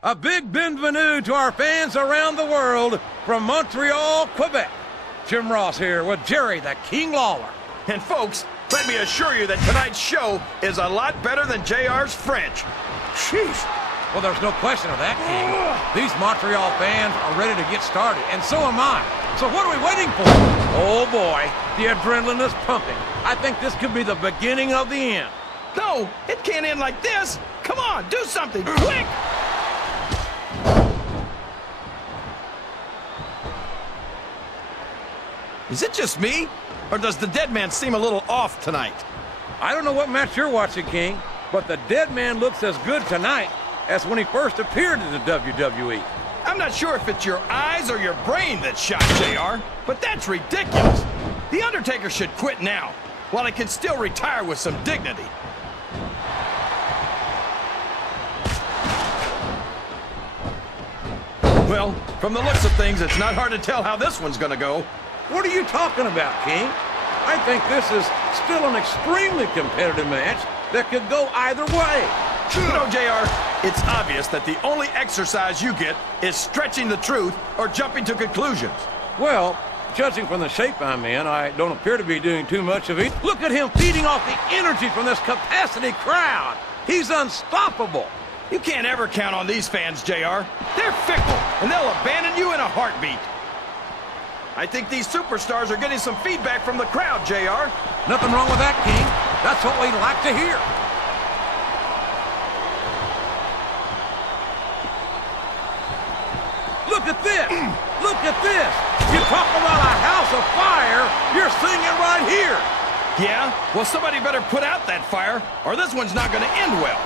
A big bienvenue to our fans around the world from Montreal, Quebec. Jim Ross here with Jerry the King Lawler. And folks, let me assure you that tonight's show is a lot better than JR's French. Sheesh. Well, there's no question of that, King. These Montreal fans are ready to get started, and so am I. So what are we waiting for? Oh boy, the adrenaline is pumping. I think this could be the beginning of the end. No, it can't end like this. Come on, do something, quick! Is it just me? Or does the dead man seem a little off tonight? I don't know what match you're watching, King, but the dead man looks as good tonight as when he first appeared in the WWE. I'm not sure if it's your eyes or your brain that's shot, JR, but that's ridiculous. The Undertaker should quit now, while he can still retire with some dignity. Well, from the looks of things, it's not hard to tell how this one's gonna go. What are you talking about, King? I think this is still an extremely competitive match that could go either way. You know, JR, it's obvious that the only exercise you get is stretching the truth or jumping to conclusions. Well, judging from the shape I'm in, I don't appear to be doing too much of it. Look at him feeding off the energy from this capacity crowd. He's unstoppable. You can't ever count on these fans, JR. They're fickle, and they'll abandon you in a heartbeat. I think these superstars are getting some feedback from the crowd, JR. Nothing wrong with that, King. That's what we'd like to hear. Look at this! Look at this! You talk about a house of fire, you're seeing it right here! Yeah? Well, somebody better put out that fire, or this one's not going to end well.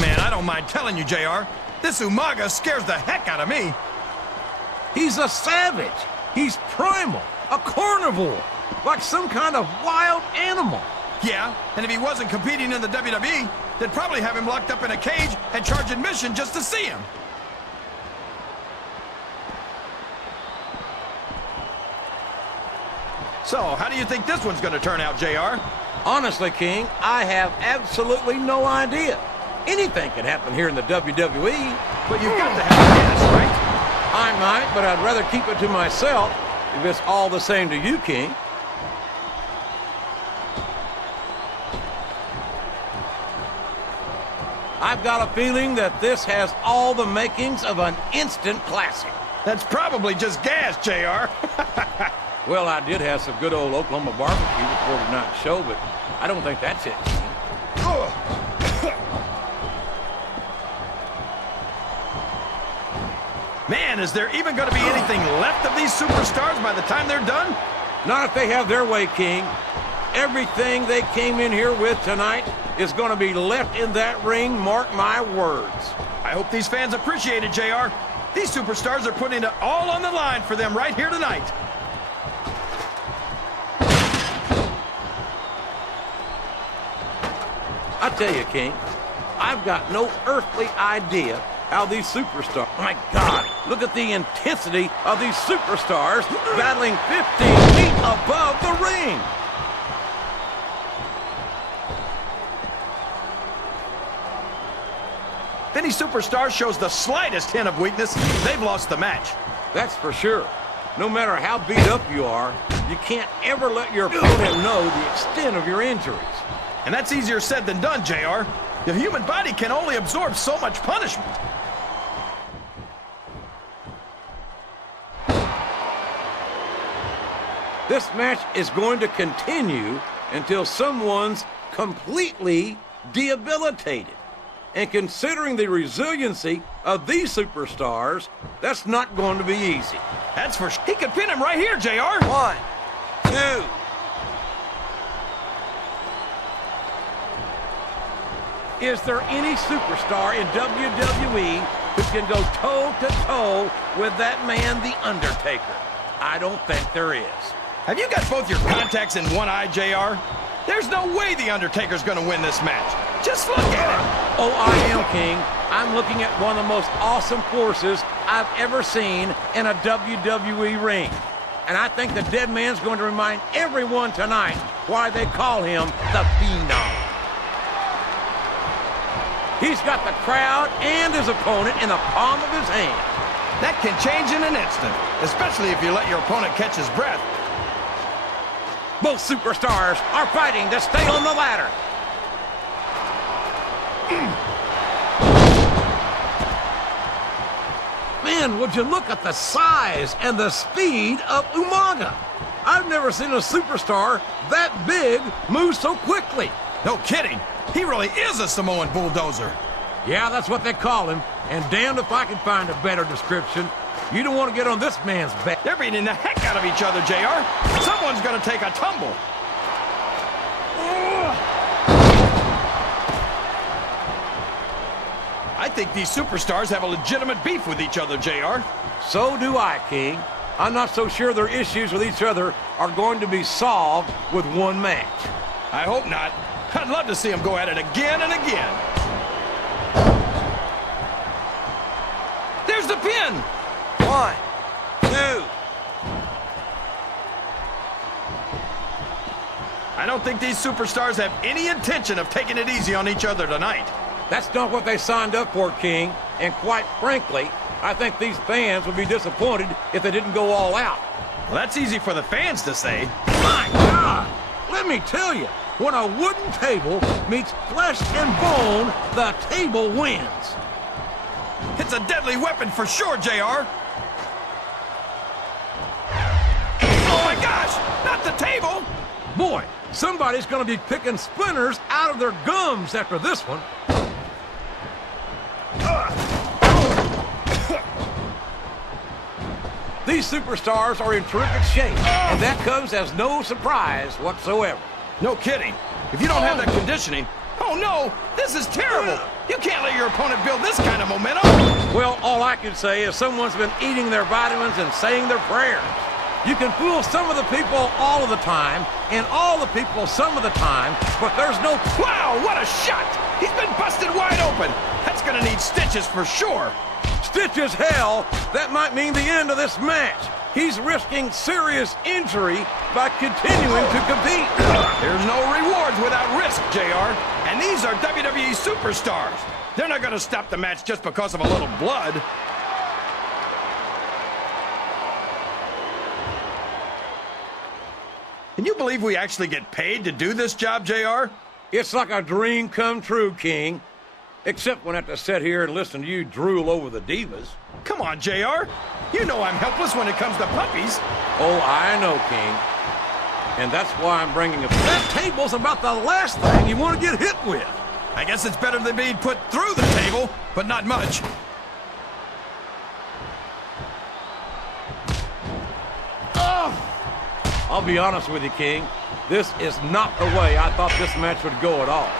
Man, I don't mind telling you, JR, this Umaga scares the heck out of me. He's a savage. He's primal, a carnivore, like some kind of wild animal. Yeah, and if he wasn't competing in the WWE, they'd probably have him locked up in a cage and charge admission just to see him. So, how do you think this one's going to turn out, JR? Honestly, King, I have absolutely no idea. Anything can happen here in the WWE. But you've got to have a guess, right? I might, but I'd rather keep it to myself if it's all the same to you, King. I've got a feeling that this has all the makings of an instant classic. That's probably just gas, JR. Well, I did have some good old Oklahoma barbecue before tonight's show, but I don't think that's it. Man, is there even going to be anything left of these superstars by the time they're done? Not if they have their way, King. Everything they came in here with tonight is going to be left in that ring, mark my words. I hope these fans appreciate it, JR. These superstars are putting it all on the line for them right here tonight. I tell you, King, I've got no earthly idea how these superstars... My God, look at the intensity of these superstars battling 15 feet above the ring. If any superstar shows the slightest hint of weakness, they've lost the match. That's for sure. No matter how beat up you are, you can't ever let your opponent know the extent of your injuries. And that's easier said than done, JR. The human body can only absorb so much punishment. This match is going to continue until someone's completely debilitated. And considering the resiliency of these superstars, that's not going to be easy. That's for sure. He could pin him right here, JR. 1, 2. Is there any superstar in WWE who can go toe-to-toe with that man, The Undertaker? I don't think there is. Have you got both your contacts in one eye, JR? There's no way The Undertaker's gonna win this match. Just look at it. Oh, I am, King. I'm looking at one of the most awesome forces I've ever seen in a WWE ring. and I think the dead man's going to remind everyone tonight why they call him the Phenom. He's got the crowd and his opponent in the palm of his hand. That can change in an instant, especially if you let your opponent catch his breath. Both superstars are fighting to stay on the ladder. Man, would you look at the size and the speed of Umaga? I've never seen a superstar that big move so quickly. No kidding. He really is a Samoan bulldozer. Yeah, that's what they call him. And damned if I can find a better description. You don't want to get on this man's back. They're beating the heck out of each other, JR. Someone's going to take a tumble. I think these superstars have a legitimate beef with each other, JR. So do I, King. I'm not so sure their issues with each other are going to be solved with one match. I hope not. I'd love to see them go at it again and again. There's the pin! 1, 2. I don't think these superstars have any intention of taking it easy on each other tonight. That's not what they signed up for, King. And quite frankly, I think these fans would be disappointed if they didn't go all out. Well, that's easy for the fans to say. My God! Let me tell you, when a wooden table meets flesh and bone, the table wins. It's a deadly weapon for sure, JR. Oh my gosh! Not the table! Boy, somebody's going to be picking splinters out of their gums after this one. These superstars are in terrific shape, and that comes as no surprise whatsoever. No kidding. If you don't have that conditioning... Oh no! This is terrible! You can't let your opponent build this kind of momentum! Well, all I can say is someone's been eating their vitamins and saying their prayers. You can fool some of the people all of the time, and all the people some of the time, but there's no... Wow, what a shot! He's been busted wide open! That's gonna need stitches for sure! Stitches, hell! That might mean the end of this match. He's risking serious injury by continuing to compete. There's no rewards without risk, JR. And these are WWE superstars. They're not gonna stop the match just because of a little blood. Can you believe we actually get paid to do this job, JR? It's like a dream come true, King. Except when I have to sit here and listen to you drool over the divas. Come on, JR. You know I'm helpless when it comes to puppies. Oh, I know, King. And that's why I'm bringing up... That table's about the last thing you want to get hit with. I guess it's better than being put through the table, but not much. I'll be honest with you, King. This is not the way I thought this match would go at all.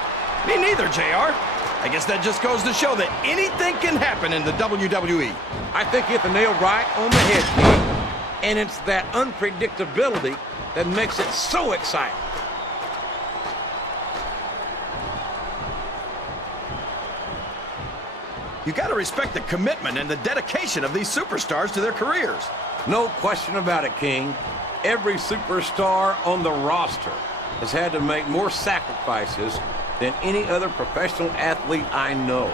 Me neither, JR. I guess that just goes to show that anything can happen in the WWE. I think you hit the nail right on the head, King. And it's that unpredictability that makes it so exciting. You gotta respect the commitment and the dedication of these superstars to their careers. No question about it, King. Every superstar on the roster has had to make more sacrifices than any other professional athlete I know.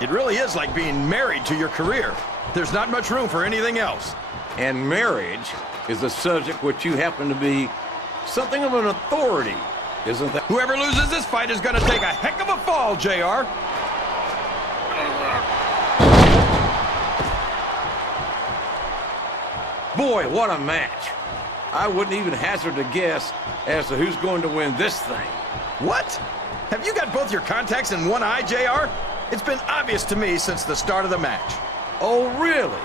It really is like being married to your career. There's not much room for anything else. And marriage is a subject which you happen to be something of an authority, isn't that? Whoever loses this fight is gonna take a heck of a fall, JR. Boy, what a match. I wouldn't even hazard a guess as to who's going to win this thing. What? Have you got both your contacts in one eye, JR? It's been obvious to me since the start of the match. Oh, really?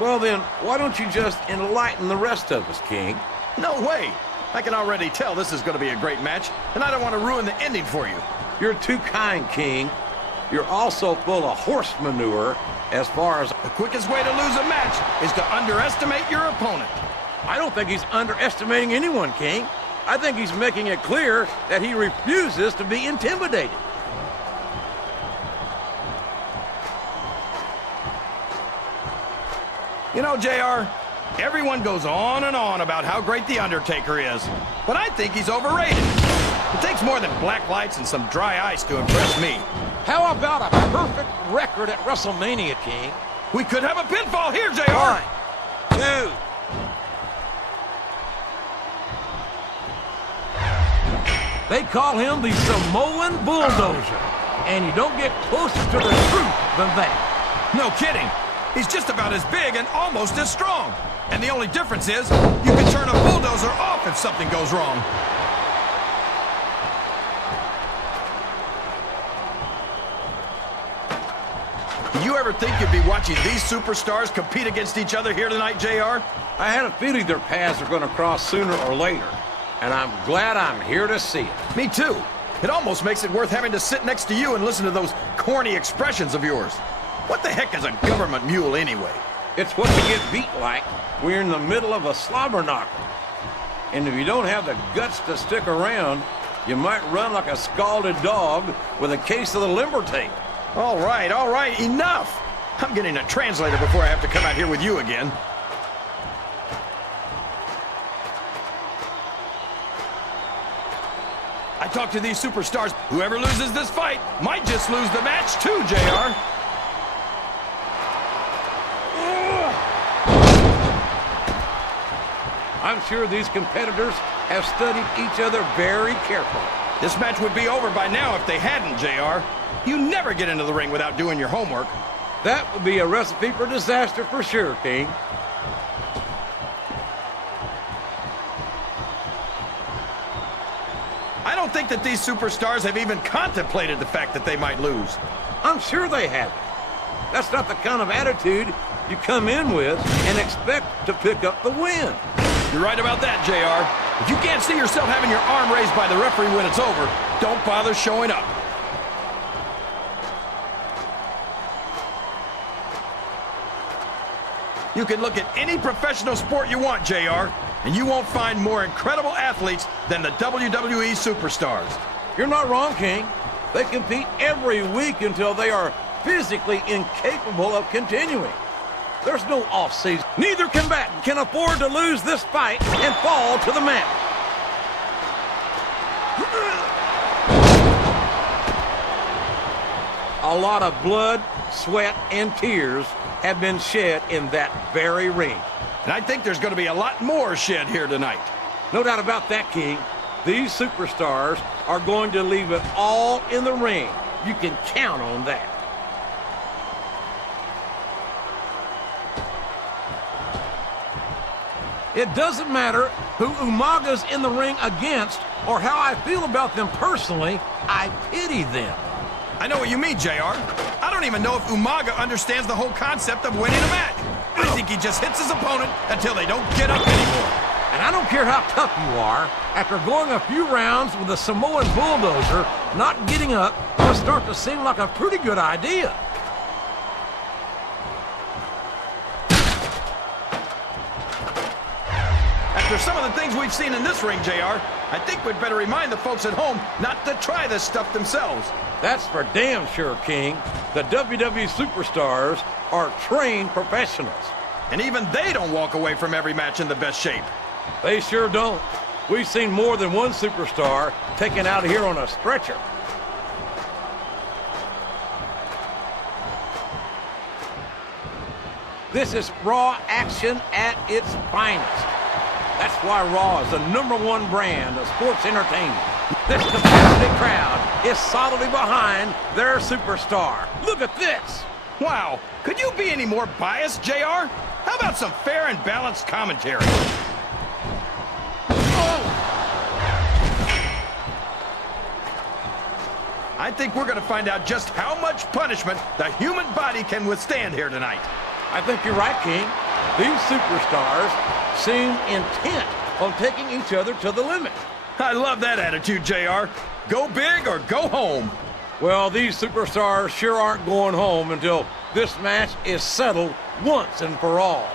Well then, why don't you just enlighten the rest of us, King? No way. I can already tell this is going to be a great match, and I don't want to ruin the ending for you. You're too kind, King. You're also full of horse manure as far as... The quickest way to lose a match is to underestimate your opponent. I don't think he's underestimating anyone, King. I think he's making it clear that he refuses to be intimidated. You know, JR, Everyone goes on and on about how great The Undertaker is, but I think he's overrated. It takes more than black lights and some dry ice to impress me. How about a perfect record at WrestleMania, King? We could have a pinfall here, JR. 1, 2. They call him the Samoan Bulldozer, and you don't get closer to the truth than that. No kidding. He's just about as big and almost as strong. And the only difference is, you can turn a bulldozer off if something goes wrong. Did you ever think you'd be watching these superstars compete against each other here tonight, JR? I had a feeling their paths are going to cross sooner or later, and I'm glad I'm here to see it. Me too. It almost makes it worth having to sit next to you and listen to those corny expressions of yours. What the heck is a government mule anyway? It's what you get beat like when you're in the middle of a slobber knocker. And if you don't have the guts to stick around, you might run like a scalded dog with a case of the limber tape. All right, enough! I'm getting a translator before I have to come out here with you again. I talked to these superstars. Whoever loses this fight might just lose the match too, JR. I'm sure these competitors have studied each other very carefully. This match would be over by now if they hadn't, JR. You never get into the ring without doing your homework. That would be a recipe for disaster for sure, King. I don't think that these superstars have even contemplated the fact that they might lose. I'm sure they haven't. That's not the kind of attitude you come in with and expect to pick up the win. You're right about that, JR. If you can't see yourself having your arm raised by the referee when it's over, don't bother showing up. You can look at any professional sport you want, JR, and you won't find more incredible athletes than the WWE superstars. You're not wrong, King. They compete every week until they are physically incapable of continuing. There's no off-season. Neither combatant can afford to lose this fight and fall to the mat. A lot of blood, sweat, and tears have been shed in that very ring. And I think there's going to be a lot more shed here tonight. No doubt about that, King. These superstars are going to leave it all in the ring. You can count on that. It doesn't matter who Umaga's in the ring against or how I feel about them personally, I pity them. I know what you mean, JR. I don't even know if Umaga understands the whole concept of winning a match. I think he just hits his opponent until they don't get up anymore. And I don't care how tough you are, after going a few rounds with the Samoan Bulldozer, not getting up will start to seem like a pretty good idea. After some of the things we've seen in this ring, JR, I think we'd better remind the folks at home not to try this stuff themselves. That's for damn sure, King. The WWE superstars are trained professionals. And even they don't walk away from every match in the best shape. They sure don't. We've seen more than one superstar taken out of here on a stretcher. This is Raw action at its finest. That's why Raw is the #1 brand of sports entertainment. This competitive crowd is solidly behind their superstar. Look at this. Wow, could you be any more biased, JR? How about some fair and balanced commentary? I think we're going to find out just how much punishment the human body can withstand here tonight. I think you're right, King. These superstars seem intent on taking each other to the limit. I love that attitude, JR. Go big or go home. Well, these superstars sure aren't going home until this match is settled once and for all.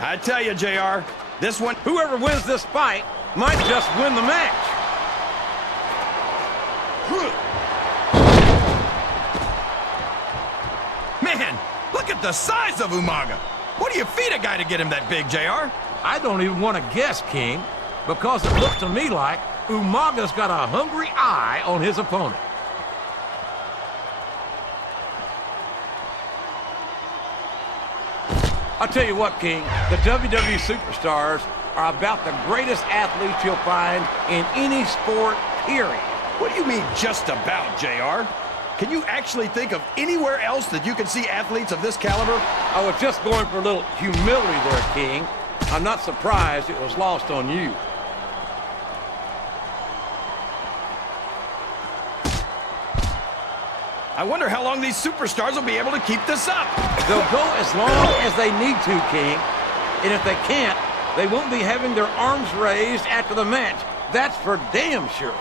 I tell you, JR, this one... Whoever wins this fight might just win the match. the size of Umaga. What do you feed a guy to get him that big, JR? I don't even want to guess, King, because it looks to me like Umaga's got a hungry eye on his opponent. I'll tell you what, King, the WWE superstars are about the greatest athletes you'll find in any sport, period. What do you mean, just about, JR? Can you actually think of anywhere else that you can see athletes of this caliber? I was just going for a little humility there, King. I'm not surprised it was lost on you. I wonder how long these superstars will be able to keep this up. They'll go as long as they need to, King. And if they can't, they won't be having their arms raised after the match. That's for damn sure.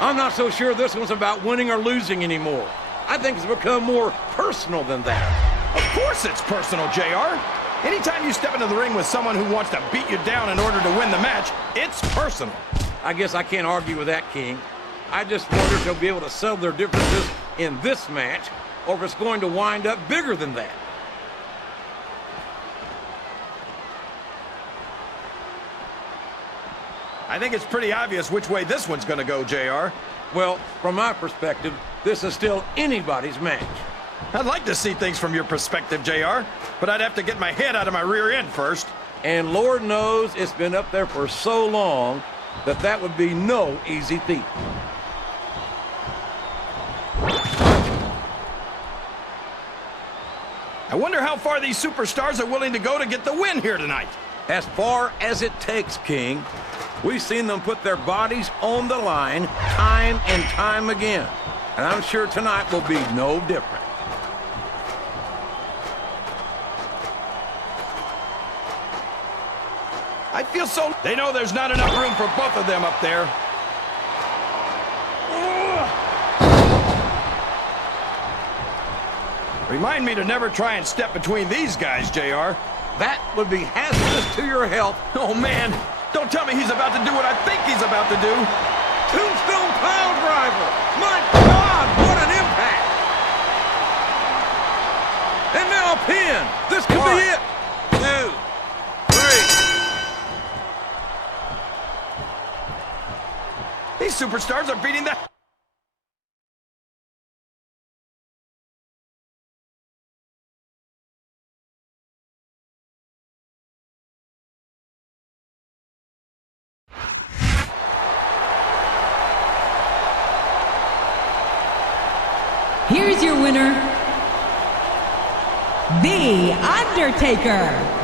I'm not so sure this one's about winning or losing anymore. I think it's become more personal than that. Of course it's personal, JR. Anytime you step into the ring with someone who wants to beat you down in order to win the match, it's personal. I guess I can't argue with that, King. I just wonder if they'll be able to settle their differences in this match, or if it's going to wind up bigger than that. I think it's pretty obvious which way this one's going to go, JR. Well, from my perspective, this is still anybody's match. I'd like to see things from your perspective, JR, but I'd have to get my head out of my rear end first. And Lord knows it's been up there for so long that that would be no easy feat. I wonder how far these superstars are willing to go to get the win here tonight. As far as it takes, King. We've seen them put their bodies on the line time and time again. And I'm sure tonight will be no different. I feel so... They know there's not enough room for both of them up there. Remind me to never try and step between these guys, JR. That would be hazardous to your health. Oh, man. Don't tell me he's about to do what I think he's about to do. Tombstone pile driver. My God, what an impact. And now a pin. This could be it. 2, 3. These superstars are beating the... Here's your winner, The Undertaker.